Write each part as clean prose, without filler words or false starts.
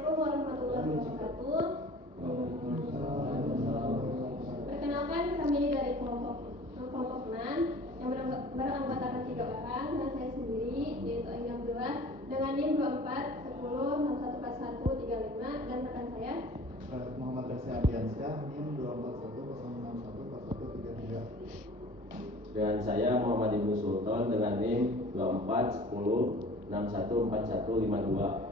Assalamualaikum warahmatullahi wabarakatuh. Perkenalkan, kami dari kelompok 6 yang beranggotakan 3 orang dan saya sendiri, yaitu Aini Abdullah dengan NIM 2410614135 dan rekan saya Muhammad Reza Ardiansyah NIM 2410614133. Dan saya Muhammad Ibnu Sultan dengan NIM 2410614152.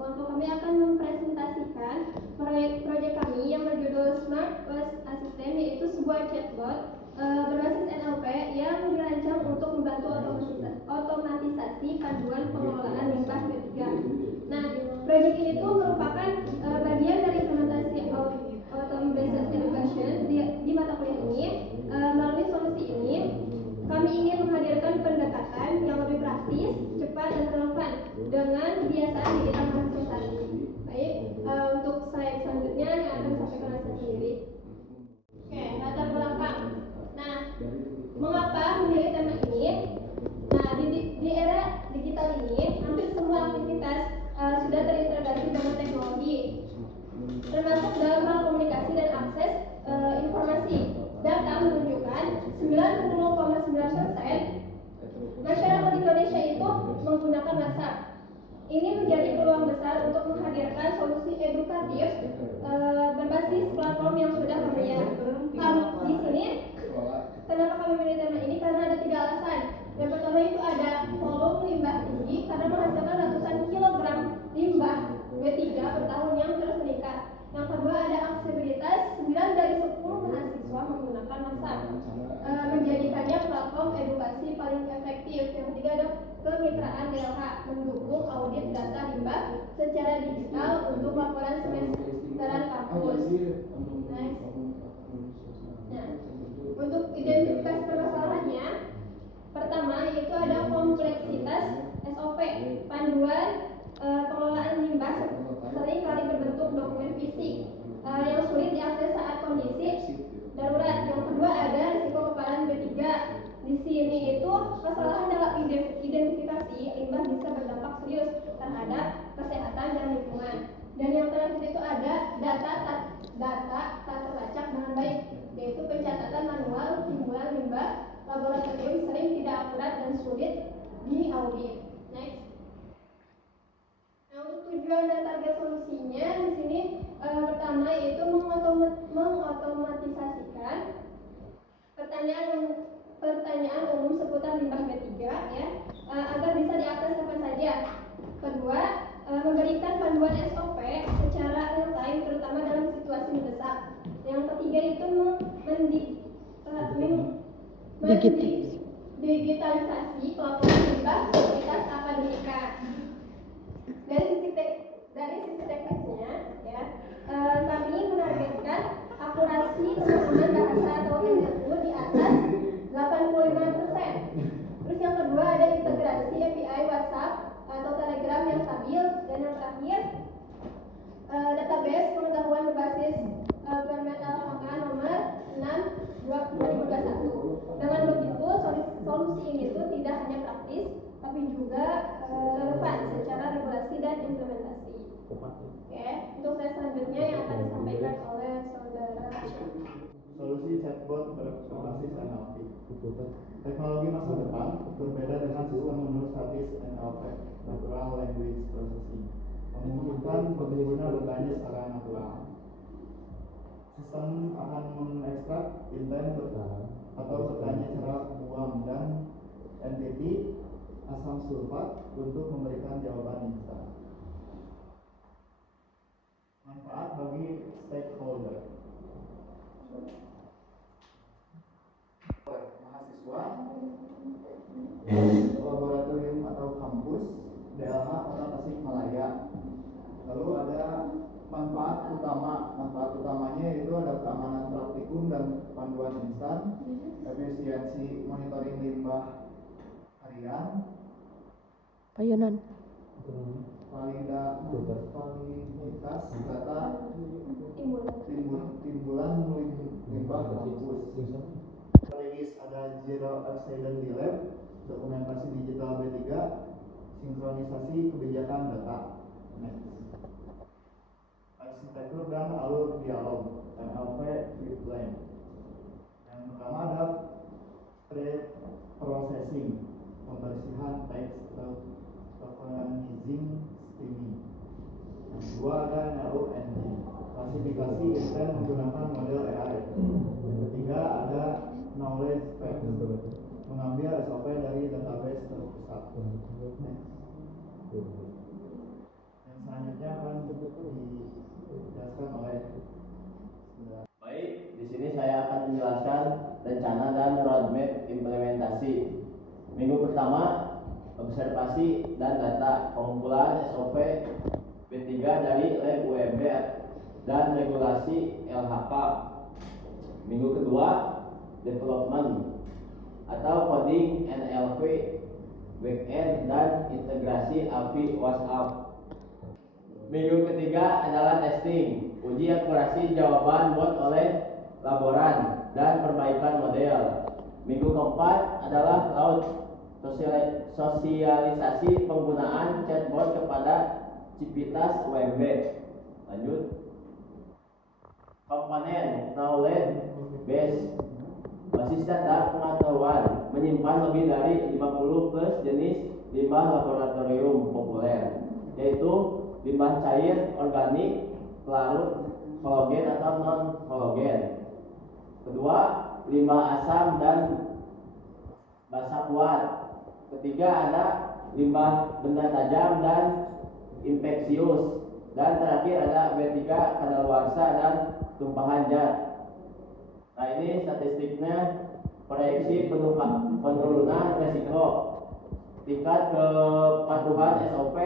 Kelompok kami akan mempresentasikan proyek kami yang berjudul Smart Bus Assistant, yaitu sebuah chatbot berbasis NLP yang dirancang untuk membantu otomatisasi panduan pengelolaan limbah B3. Nah, proyek ini tuh merupakan bagian dari implementasi automation education di mata kuliah ini. Melalui solusi ini, kami ingin menghadirkan pendekatan yang lebih praktis, cepat, dan relevan dengan kebiasaan digital mahasiswa saat ini. Baik, untuk slide selanjutnya yang akan disampaikan oleh saya sendiri. Oke, latar belakang. Nah, mengapa memilih tema ini? Nah, di era digital ini, hampir semua aktivitas sudah terintegrasi dengan teknologi, termasuk dalam hal komunikasi dan akses informasi. Data menunjukkan 90,9% masyarakat Indonesia itu menggunakan WhatsApp. Ini menjadi peluang besar untuk menghadirkan solusi edukatif berbasis platform yang sudah familiar. Di sini, kenapa kami pilih tema ini? Karena ada 3 alasan. Yang pertama itu ada volume limbah tinggi karena menghasilkan ratusan kilogram limbah B3 per tahun yang terus meningkat. Yang kedua ada aksesibilitas, 9 dari 10 mahasiswa menggunakan WhatsApp, menjadikannya platform edukasi paling efektif. Yang ketiga ada kemitraan DLH, mendukung audit data limbah secara digital untuk laporan semesteran kampus. Next. Nah, untuk identifikasi permasalahannya, pertama yaitu ada kompleksitas SOP, panduan pengelolaan limbah sering kali berbentuk dokumen fisik yang sulit diakses saat kondisi darurat. Yang kedua ada risiko kepalan B3. Di sini itu kesalahan dalam identifikasi limbah bisa berdampak serius terhadap kesehatan dan lingkungan. Dan yang terakhir itu ada data tak terlacak dengan baik, yaitu pencatatan manual timbulan limbah laboratorium sering tidak akurat dan sulit diaudit. Next. Nah, untuk tujuan dan target solusinya di sini pertama yaitu mengotomatisasikan pertanyaan umum seputar limbah B3 ya, agar bisa diakses kapan saja. Kedua, memberikan panduan SOP secara real time terutama dalam situasi mendesak. Yang ketiga itu digitalisasi pelaporan limbah kualitas akademika. Dari sisi teknisnya ya, kami menargetkan akurasi pemahaman bahasa atau NLP di atas 85%. Terus yang kedua ada integrasi API WhatsApp atau Telegram yang stabil. Dan yang terakhir database pengetahuan berbasis Permen LHK nomor 6/2021. Dengan begitu solusi ini tuh tidak hanya praktis tapi juga relevan secara regulasi dan implementasi. Oke, untuk slide selanjutnya yang akan disampaikan oleh saudara Rasya. Solusi chatbot berbasis NLP. Teknologi masa depan berbeda dengan sistem menurut statis NLP (Natural Language Processing), memungkinkan pengguna bertanya secara natural. Sistem akan mengekstrak intent atau bertanya secara buang dan entity asam sulfat untuk memberikan jawaban instan. Manfaat bagi stakeholder. Mahasiswa, laboratorium atau kampus, DLH Kota Tasikmalaya. Lalu ada manfaat utamanya yaitu ada keamanan praktikum dan panduan instan, efisiensi monitoring limbah harian, Payunan, validitas data timbulan limbah kampus. Strategis ada Zero Accident di Lab, dokumentasi digital B3, sinkronisasi kebijakan data. Next. Arsitektur dan alur dialog (NLP with Blend). Yang pertama ada straight processing, pembersihan teks tokenizing streaming. Yang kedua ada narrow engine, klasifikasi intent menggunakan model AI. Yang ketiga ada knowledge facts, mengambil SOP dari database terpusat. Next. Yang selanjutnya akan dijelaskan oleh Baik, di sini saya akan menjelaskan rencana dan roadmap implementasi. Minggu pertama, observasi dan data, pengumpulan SOP B3 dari Lab UMB dan regulasi LHK. Minggu kedua, development atau coding NLP, backend dan integrasi API WhatsApp. Minggu ketiga adalah testing, uji akurasi jawaban bot oleh laboran dan perbaikan model. Minggu keempat adalah launch, sosialisasi penggunaan chatbot kepada Civitas UMB. Lanjut. Komponen knowledge base, basis data pengetahuan, menyimpan lebih dari 50 plus jenis limbah laboratorium populer, yaitu limbah cair, organik, pelarut, kolagen atau non kolagen. Kedua, limbah asam dan basa kuat. Ketiga ada limbah benda tajam dan infeksius. Dan terakhir ada B3 kadaluarsa dan tumpahan zat. Nah, ini statistiknya proyeksi penurunan resiko, tingkat kepatuhan SOP,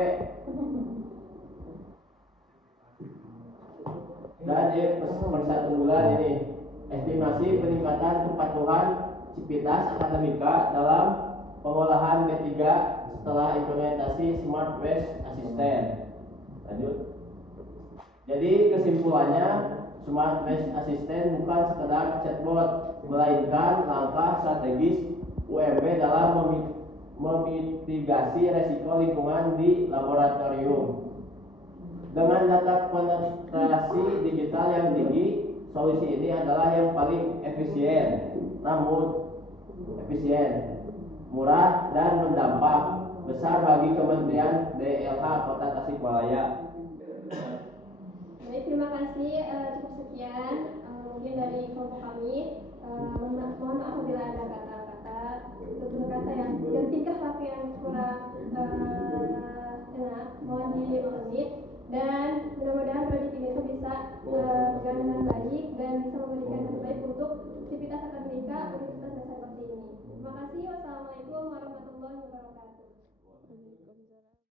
dan per 1 bulan ini estimasi peningkatan kepatuhan Civitas Akademika dalam pengolahan B3 setelah implementasi Smart Waste Assistant. Lanjut. Jadi kesimpulannya, Smart Waste Assistant bukan sekedar chatbot, melainkan langkah strategis UMB dalam memitigasi resiko lingkungan di laboratorium. Dengan data penetrasi digital yang tinggi, solusi ini adalah yang paling efisien, murah dan berdampak besar bagi Kementerian DLH Kota Tasikmalaya. Baik, terima kasih. Cukup sekian mungkin dari kelompok kami. Mohon maaf apabila ada kata-kata, tutur kata yang dan tingkah laku yang kurang enak, mohon dimaklumi. Dan mudah-mudahan proyek ini tuh bisa berjalan dengan baik dan bisa memberikan yang terbaik untuk Civitas Akademika Universitas Dasar Bakti ini. Terima kasih.